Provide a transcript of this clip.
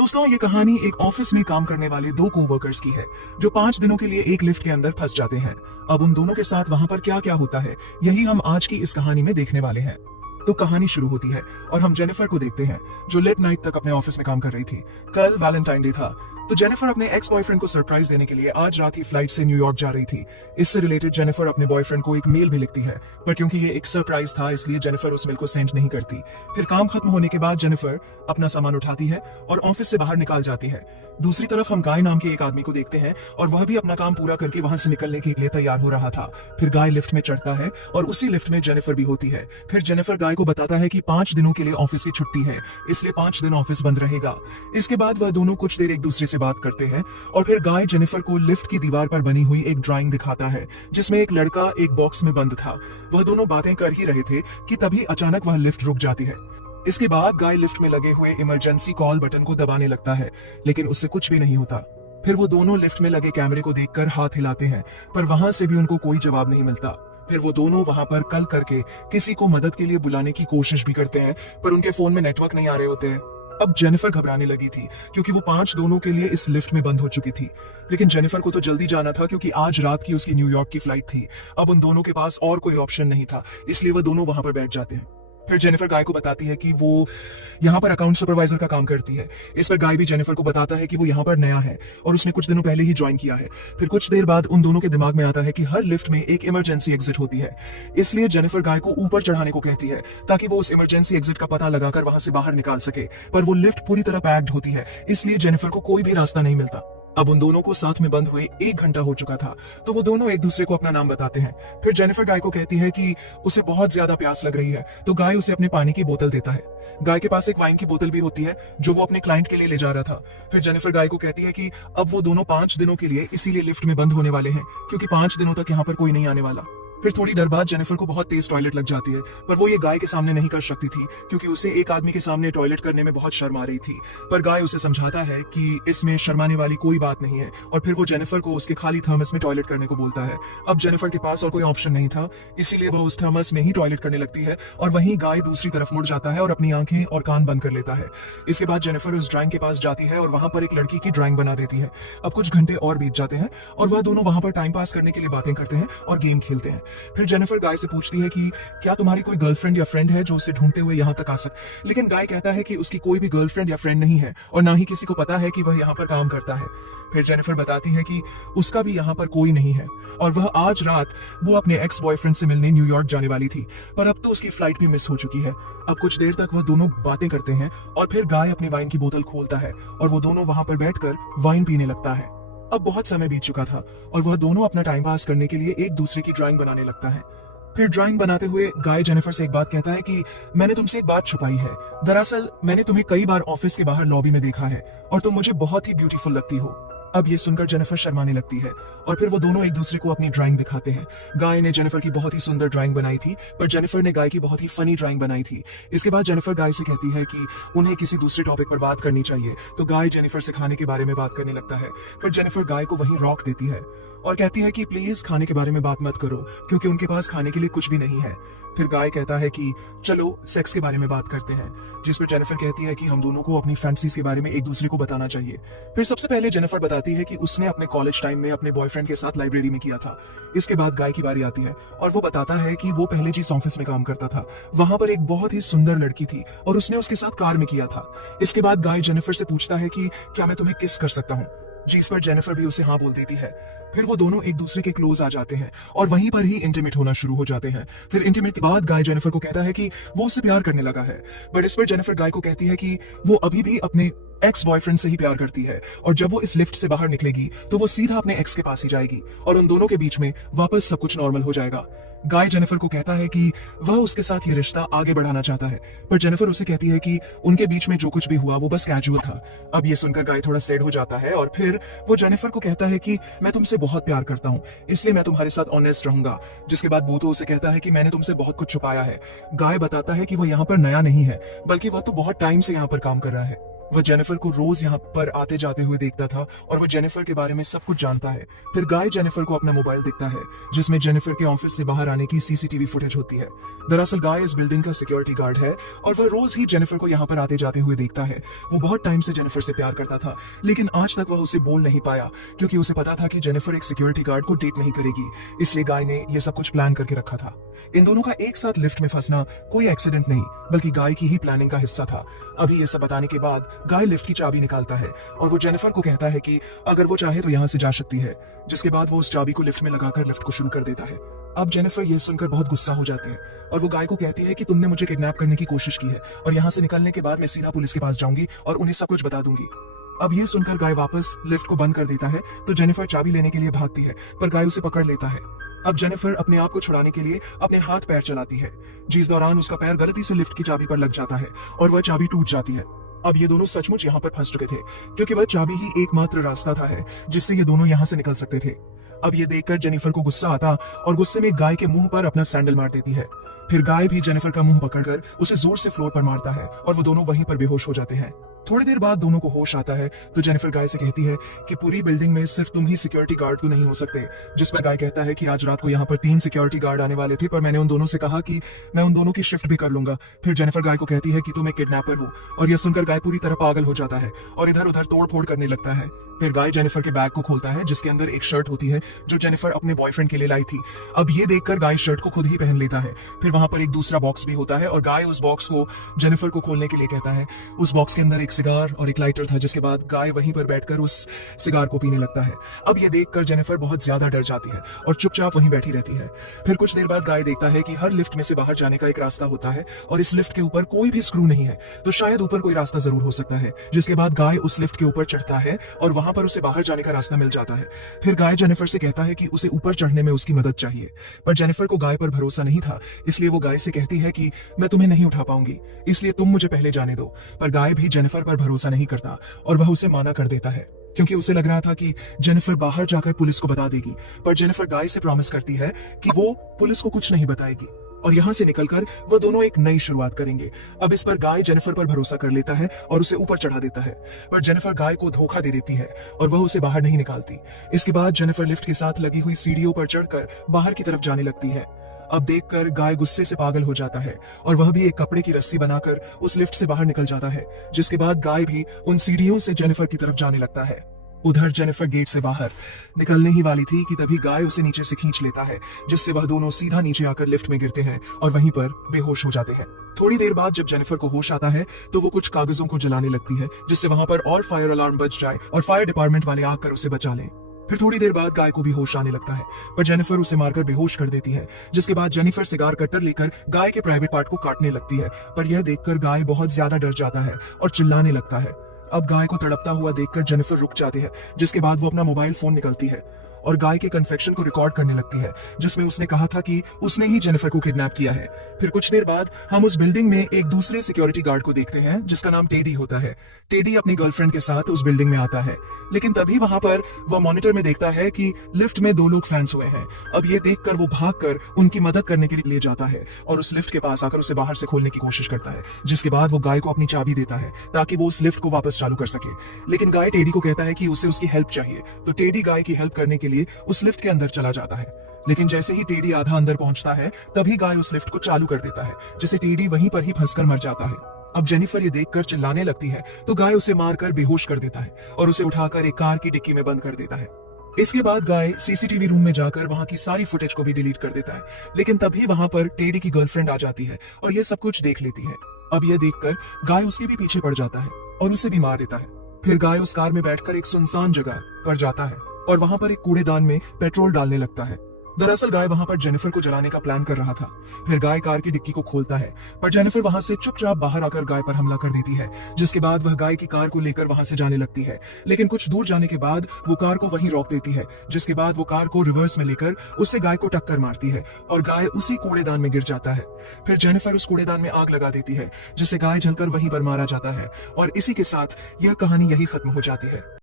दोस्तों, ये कहानी एक ऑफिस में काम करने वाले दो कोवर्कर्स की है जो 5 दिनों के लिए एक लिफ्ट के अंदर फंस जाते हैं। अब उन दोनों के साथ वहां पर क्या क्या होता है, यही हम आज की इस कहानी में देखने वाले हैं। तो कहानी शुरू होती है और हम जेनिफर को देखते हैं जो लेट नाइट तक अपने ऑफिस में काम कर रही थी। कल वैलेंटाइन डे था, तो जेनिफर अपने एक्स बॉयफ्रेंड को सरप्राइज देने के लिए आज रात ही फ्लाइट से न्यूयॉर्क जा रही थी। इससे रिलेटेड जेनिफर अपने बॉयफ्रेंड को एक मेल भी लिखती है, पर क्योंकि ये एक सरप्राइज था इसलिए जेनिफर उस मेल को सेंड नहीं करती। फिर काम खत्म होने के बाद जेनिफर अपना सामान उठाती है और ऑफिस से बाहर निकाल जाती है। दूसरी तरफ हम गाय नाम के एक आदमी को देखते हैं और वह भी अपना काम पूरा करके वहां से निकलने के लिए तैयार हो रहा था। फिर गाय लिफ्ट में चढ़ता है और उसी लिफ्ट में जेनिफर भी होती है। फिर जेनिफर गाय को बताता है कि 5 दिनों के लिए ऑफिस से छुट्टी है, इसलिए 5 दिन ऑफिस बंद रहेगा। इसके बाद वह दोनों कुछ देर एक दूसरे से बात करते हैं और फिर गाय जेनिफर को लिफ्ट की दीवार पर बनी हुई एक ड्राइंग दिखाता है जिसमें एक लड़का एक बॉक्स में बंद था। वह दोनों बातें कर ही रहे थे कि तभी अचानक वह लिफ्ट रुक जाती है। इसके बाद गाय लिफ्ट में लगे हुए इमरजेंसी कॉल बटन को दबाने लगता है, लेकिन उससे कुछ भी नहीं होता। फिर वो दोनों लिफ्ट में लगे कैमरे को देखकर हाथ हिलाते हैं, पर वहां से भी उनको कोई जवाब नहीं मिलता। फिर वो दोनों वहां पर कल करके किसी को मदद के लिए बुलाने की कोशिश भी करते हैं, पर उनके फोन में नेटवर्क नहीं आ रहे होते हैं। अब जेनिफर घबराने लगी थी क्योंकि वो 5 दोनों के लिए इस लिफ्ट में बंद हो चुकी थी। लेकिन जेनिफर को तो जल्दी जाना था क्योंकि आज रात की उसकी न्यूयॉर्क की फ्लाइट थी। अब उन दोनों के पास और कोई ऑप्शन नहीं था, इसलिए वो दोनों वहां पर बैठ जाते हैं। फिर जेनिफर गाय को बताती है कि वो यहाँ पर अकाउंट सुपरवाइजर का काम करती है। इस पर गाय भी जेनिफर को बताता है कि वो यहाँ पर नया है और उसने कुछ दिनों पहले ही ज्वाइन किया है। फिर कुछ देर बाद उन दोनों के दिमाग में आता है कि हर लिफ्ट में एक इमरजेंसी एग्जिट होती है, इसलिए जेनिफर गाय को ऊपर चढ़ाने को कहती है ताकि वो उस इमरजेंसी एग्जिट का पता लगाकर वहां से बाहर निकाल सके। पर वो लिफ्ट पूरी तरह पैक्ड होती है, इसलिए जेनिफर को कोई भी रास्ता नहीं मिलता। अब उन दोनों को साथ में बंद हुए 1 घंटा हो चुका था, तो वो दोनों एक दूसरे को अपना नाम बताते हैं। फिर जेनिफर गाय को कहती है कि उसे बहुत ज्यादा प्यास लग रही है, तो गाय उसे अपने पानी की बोतल देता है। गाय के पास एक वाइन की बोतल भी होती है जो वो अपने क्लाइंट के लिए ले जा रहा था। फिर जेनिफर गाय को कहती है कि अब वो दोनों 5 दिनों के लिए इसीलिए लिफ्ट में बंद होने वाले हैं क्योंकि 5 दिनों तक यहाँ पर कोई नहीं आने वाला। फिर थोड़ी देर बाद जेनिफर को बहुत तेज टॉयलेट लग जाती है, पर वो ये गाय के सामने नहीं कर सकती थी क्योंकि उसे एक आदमी के सामने टॉयलेट करने में बहुत शर्म आ रही थी। पर गाय उसे समझाता है कि इसमें शर्माने वाली कोई बात नहीं है और फिर वो जेनिफर को उसके खाली थर्मस में टॉयलेट करने को बोलता है। अब जेनिफर के पास और कोई ऑप्शन नहीं था, इसीलिए वो उस थर्मस में ही टॉयलेट करने लगती है और वहीं गाय दूसरी तरफ मुड़ जाता है और अपनी आंखें और कान बंद कर लेता है। इसके बाद जेनिफर उस ड्राइंग के पास जाती है और वहां पर एक लड़की की ड्राइंग बना देती है। अब कुछ घंटे और बीत जाते हैं और वह दोनों वहां पर टाइम पास करने के लिए बातें करते हैं और गेम खेलते हैं। फिर जेनिफर गाय से पूछती है कि क्या तुम्हारी कोई गर्लफ्रेंड या फ्रेंड है जो उसे ढूंढते हुए यहाँ तक आ सके, लेकिन गाय कहता है कि उसकी कोई भी गर्लफ्रेंड या फ्रेंड नहीं है और ना ही किसी को पता है कि वह यहाँ पर काम करता है। फिर जेनिफर बताती है कि उसका भी यहाँ पर कोई नहीं है और वह आज रात वो अपने एक्स बॉयफ्रेंड से मिलने न्यूयॉर्क जाने वाली थी, पर अब तो उसकी फ्लाइट भी मिस हो चुकी है। अब कुछ देर तक वह दोनों बातें करते हैं और फिर गाय अपनी वाइन की बोतल खोलता है और वो दोनों वहां पर बैठकर वाइन पीने लगता है। अब बहुत समय बीत चुका था और वह दोनों अपना टाइम पास करने के लिए एक दूसरे की ड्राइंग बनाने लगता है। फिर ड्राइंग बनाते हुए गाय जेनिफर से एक बात कहता है कि मैंने तुमसे एक बात छुपाई है। दरअसल मैंने तुम्हें कई बार ऑफिस के बाहर लॉबी में देखा है और तुम मुझे बहुत ही ब्यूटीफुल लगती हो। अब ये सुनकर जेनिफर शर्माने लगती है और फिर वो दोनों एक दूसरे को अपनी ड्राइंग दिखाते हैं। गाय ने जेनिफर की बहुत ही सुंदर ड्राइंग बनाई थी, पर जेनिफर ने गाय की बहुत ही फनी ड्राइंग बनाई थी। इसके बाद जेनिफर गाय से कहती है कि उन्हें किसी दूसरे टॉपिक पर बात करनी चाहिए, तो गाय जेनिफर से खाने के बारे में बात करने लगता है। पर जेनिफर गाय को वहीं रॉक देती है और कहती है कि प्लीज खाने के बारे में बात मत करो क्योंकि उनके पास खाने के लिए कुछ भी नहीं है। फिर गाय कहता है कि चलो सेक्स के बारे में बात करते हैं, जिस पर जेनिफर कहती है कि हम दोनों को अपनी फैंटसीज के बारे में एक दूसरे को बताना चाहिए। फिर सबसे पहले जेनिफर बताती है कि उसने अपने कॉलेज टाइम में अपने बॉयफ्रेंड के साथ लाइब्रेरी में किया था। इसके बाद गाय की बारी आती है और वो बताता है कि वो पहले जिस ऑफिस में काम करता था वहां पर एक बहुत ही सुंदर लड़की थी और उसने उसके साथ कार में किया था। इसके बाद गाय जेनिफर से पूछता है कि क्या मैं तुम्हें किस कर सकता हूँ, जिस पर जेनिफर भी उसे हाँ बोल देती है। फिर वो दोनों एक दूसरे के क्लोज आ जाते हैं और वहीं पर ही इंटीमेट होना शुरू हो जाते हैं। फिर इंटीमेट के बाद गाय जेनिफर को कहता है कि वो उससे प्यार करने लगा है, बट इस पर जेनिफर गाय को कहती है कि वो अभी भी अपने एक्स बॉयफ्रेंड से ही प्यार करती है और जब वो इस लिफ्ट से बाहर निकलेगी तो वो सीधा अपने एक्स के पास ही जाएगी और उन दोनों के बीच में वापस सब कुछ नॉर्मल हो जाएगा। गाय जेनिफर को कहता है कि वह उसके साथ ये रिश्ता आगे बढ़ाना चाहता है, पर जेनिफर उसे कहती है कि उनके बीच में जो कुछ भी हुआ वो बस कैजुअल था। अब ये सुनकर गाय थोड़ा सैड हो जाता है और फिर वो जेनिफर को कहता है कि मैं तुमसे बहुत प्यार करता हूँ, इसलिए मैं तुम्हारे साथ ऑनेस्ट रहूंगा। जिसके बाद बूतो उसे कहता है कि मैंने तुमसे बहुत कुछ छुपाया है। गाय बताता है कि वो यहाँ पर नया नहीं है, बल्कि वह तो बहुत टाइम से यहाँ पर काम कर रहा है। वह जेनिफर को रोज यहाँ पर आते जाते हुए देखता था और वह जेनिफर के बारे में सब कुछ जानता है। फिर गाय जेनिफर को अपना मोबाइल दिखता है जिसमें जेनिफर के ऑफिस से बाहर आने की सीसीटीवी फुटेज होती है। दरअसल गाय इस बिल्डिंग का सिक्योरिटी गार्ड है और वह रोज ही जेनिफर को यहाँ पर आते जाते हुए देखता है। वो बहुत टाइम से जेनिफर से प्यार करता था, लेकिन आज तक वह उसे बोल नहीं पाया क्योंकि उसे पता था कि जेनिफर एक सिक्योरिटी गार्ड को डेट नहीं करेगी। इसलिए गाय ने यह सब कुछ प्लान करके रखा था। इन दोनों का एक साथ लिफ्ट में फंसना कोई एक्सीडेंट नहीं बल्कि गाय की ही प्लानिंग का हिस्सा था। अभी ये सब बताने के बाद गाय लिफ्ट की चाबी निकालता है और वो जेनिफर को कहता है कि अगर वो चाहे तो यहाँ से जा सकती है, जिसके बाद वो उस चाबी को लिफ्ट में लगाकर लिफ्ट को शुरू कर देता है। अब जेनिफर यह सुनकर बहुत गुस्सा हो जाती है और वो गाय को कहती है कि तुमने मुझे किडनैप करने की कोशिश की है और यहाँ से निकलने के बाद मैं सीधा पुलिस के पास जाऊंगी और उन्हें सब कुछ बता दूंगी। अब ये सुनकर गाय वापस लिफ्ट को बंद कर देता है तो जेनिफर चाबी लेने के लिए भागती है, पर गाय उसे पकड़ लेता है। अब जेनिफर अपने आप को छुड़ाने के लिए अपने हाथ पैर चलाती है, जिस दौरान उसका पैर गलती से लिफ्ट की चाबी पर लग जाता है और वह चाबी टूट जाती है। अब ये दोनों सचमुच यहाँ पर फंस चुके थे क्योंकि वह चाबी ही एकमात्र रास्ता था है जिससे ये दोनों यहाँ से निकल सकते थे। अब ये देखकर जेनिफर को गुस्सा आता और गुस्से में गाय के मुंह पर अपना सैंडल मार देती है। फिर गाय भी जेनिफर का मुंह पकड़कर उसे जोर से फ्लोर पर मारता है और वो दोनों वहीं पर बेहोश हो जाते हैं। थोड़ी देर बाद दोनों को होश आता है तो जेनिफर गाय से कहती है कि पूरी बिल्डिंग में सिर्फ तुम ही सिक्योरिटी गार्ड तो नहीं हो सकते। जिस पर गाय कहता है कि आज रात को यहाँ पर 3 सिक्योरिटी गार्ड आने वाले थे, पर मैंने उन दोनों से कहा कि मैं उन दोनों की शिफ्ट भी कर लूंगा। फिर जेनिफर गाय को कहती है कि तुम एक किडनैपर हो और यह सुनकर गाय पूरी तरह पागल हो जाता है और इधर उधर तोड़ फोड़ करने लगता है। फिर गाय जेनिफर के बैग को खोलता है जिसके अंदर एक शर्ट होती है जो जेनिफर अपने बॉयफ्रेंड के लिए लाई थी। अब ये देखकर गाय शर्ट को खुद ही पहन लेता है। फिर वहां पर एक दूसरा बॉक्स भी होता है और गाय उस बॉक्स को जेनिफर को खोलने के लिए कहता है। उस बॉक्स के अंदर एक सिगार और एक लाइटर था, जिसके बाद गाय वहीं पर बैठकर उस सिगार को पीने लगता है। अब ये देखकर जेनिफर बहुत ज्यादा डर जाती है और चुपचाप वहीं बैठी रहती है। फिर कुछ देर बाद गाय देखता है कि हर लिफ्ट में से बाहर जाने का एक रास्ता होता है और इस लिफ्ट के ऊपर कोई भी स्क्रू नहीं है, तो शायद ऊपर कोई रास्ता जरूर हो सकता है। जिसके बाद गाय उस लिफ्ट के ऊपर चढ़ता है और वहां पर उसे बाहर जाने का रास्ता मिल जाता है। फिर गाय जेनिफर से कहता है कि उसे ऊपर चढ़ने में उसकी मदद चाहिए, पर जेनिफर को गाय पर भरोसा नहीं था, इसलिए वो गाय से कहती है कि मैं तुम्हें नहीं उठा पाऊंगी, इसलिए तुम मुझे पहले जाने दो। पर गाय भी जेनिफर पर भरोसा नहीं करता और वह उसे माना कर देता है क्योंकि उसे लग रहा था कि जेनिफर बाहर जाकर पुलिस को बता देगी। पर जेनिफर गाय से प्रॉमिस करती है कि वो पुलिस को कुछ नहीं बताएगी और यहाँ से निकलकर वह दोनों एक नई शुरुआत करेंगे। अब इस पर गाय जेनिफर पर भरोसा कर लेता है और उसे ऊपर चढ़ा देता है, पर जेनिफर गाय को धोखा दे देती है और वह उसे बाहर नहीं निकालती। इसके बाद जेनिफर लिफ्ट के साथ लगी हुई सीढ़ियों पर चढ़कर बाहर की तरफ जाने लगती है। अब देखकर गाय गुस्से से पागल हो जाता है और वह भी एक कपड़े की रस्सी बनाकर उस लिफ्ट से बाहर निकल जाता है, जिसके बाद गाय भी उन सीढ़ियों से जेनिफर की तरफ जाने लगता है। उधर जेनिफर गेट से बाहर निकलने ही वाली थी कि तभी गाय उसे नीचे से खींच लेता है, जिससे वह दोनों सीधा नीचे आकर लिफ्ट में गिरते हैं और वहीं पर बेहोश हो जाते हैं। थोड़ी देर बाद जब जेनिफर को होश आता है तो वो कुछ कागजों को जलाने लगती है जिससे वहां पर और फायर अलार्म बज जाए और फायर डिपार्टमेंट वाले आकर उसे बचा लें। फिर थोड़ी देर बाद गाय को भी होश आने लगता है, पर जेनिफर उसे मारकर बेहोश कर देती है, जिसके बाद जेनिफर सिगार कटर लेकर गाय के प्राइवेट पार्ट को काटने लगती है। पर यह देखकर गाय बहुत ज्यादा डर जाता है और चिल्लाने लगता है। अब गाय को तड़पता हुआ देखकर जेनिफर रुक जाती है, जिसके बाद वो अपना मोबाइल फोन निकालती है और गाय के कन्फेक्शन को रिकॉर्ड करने लगती है जिसमें उसने कहा था कि उसने ही जेनिफर को किडनैप किया है। फिर कुछ देर बाद हम उस बिल्डिंग में एक दूसरे सिक्योरिटी गार्ड को देखते हैं जिसका नाम टेडी होता है। टेडी अपनी गर्लफ्रेंड के साथ उस बिल्डिंग में आता है, लेकिन तभी वहां पर वह मॉनिटर में देखता है कि लिफ्ट में 2 लोग फैंस हुए हैं। अब ये देखकर वो भागकर उनकी मदद करने के लिए जाता है और उस लिफ्ट के पास आकर उसे बाहर से खोलने की कोशिश करता है, जिसके बाद वो गाय को अपनी चाबी देता है ताकि वो उस लिफ्ट को वापस चालू कर सके। लेकिन गाय टेडी को कहता है कि उसे उसकी हेल्प चाहिए, तो टेडी गाय की हेल्प करने के लिए उस लिफ्ट के अंदर चला जाता है। लेकिन जैसे ही टेडी आधा अंदर पहुंचता है तभी गाय उस लिफ्ट को चालू कर देता है, जिससे टेडी वहीं पर ही फंसकर मर जाता है। अब जेनिफर ये देखकर चिल्लाने लगती है तो गाय उसे मारकर बेहोश कर देता है और उसे उठाकर एक कार की डिक्की में बंद कर देता है। इसके बाद गाय सीसीटीवी रूम में जाकर वहां की सारी फुटेज को भी डिलीट कर देता है, लेकिन तभी वहां पर टेडी की गर्लफ्रेंड आ जाती है और ये सब कुछ देख लेती है। अब यह देखकर गाय उसके भी पीछे पड़ जाता है और उसे भी मार देता है। फिर गाय उस कार में बैठकर एक सुनसान जगह पर जाता है और वहां पर एक कूड़ेदान में पेट्रोल डालने लगता है। दरअसल गाय वहां पर जेनिफर को जलाने का प्लान कर रहा था। फिर गाय कार की डिक्की को खोलता है, पर जेनिफर वहां से चुपचाप बाहर आकर गाय पर हमला कर देती है, जिसके बाद वह गाय की कार को लेकर वहां से जाने लगती है। लेकिन कुछ दूर जाने के बाद वो कार को वहीं रोक देती है, जिसके बाद वो कार को रिवर्स में लेकर उससे गाय को टक्कर मारती है और गाय उसी कूड़ेदान में गिर जाता है। फिर जेनिफर उस कूड़ेदान में आग लगा देती है, जिससे गाय जलकर वहीं पर मारा जाता है और इसी के साथ यह कहानी यही खत्म हो जाती है।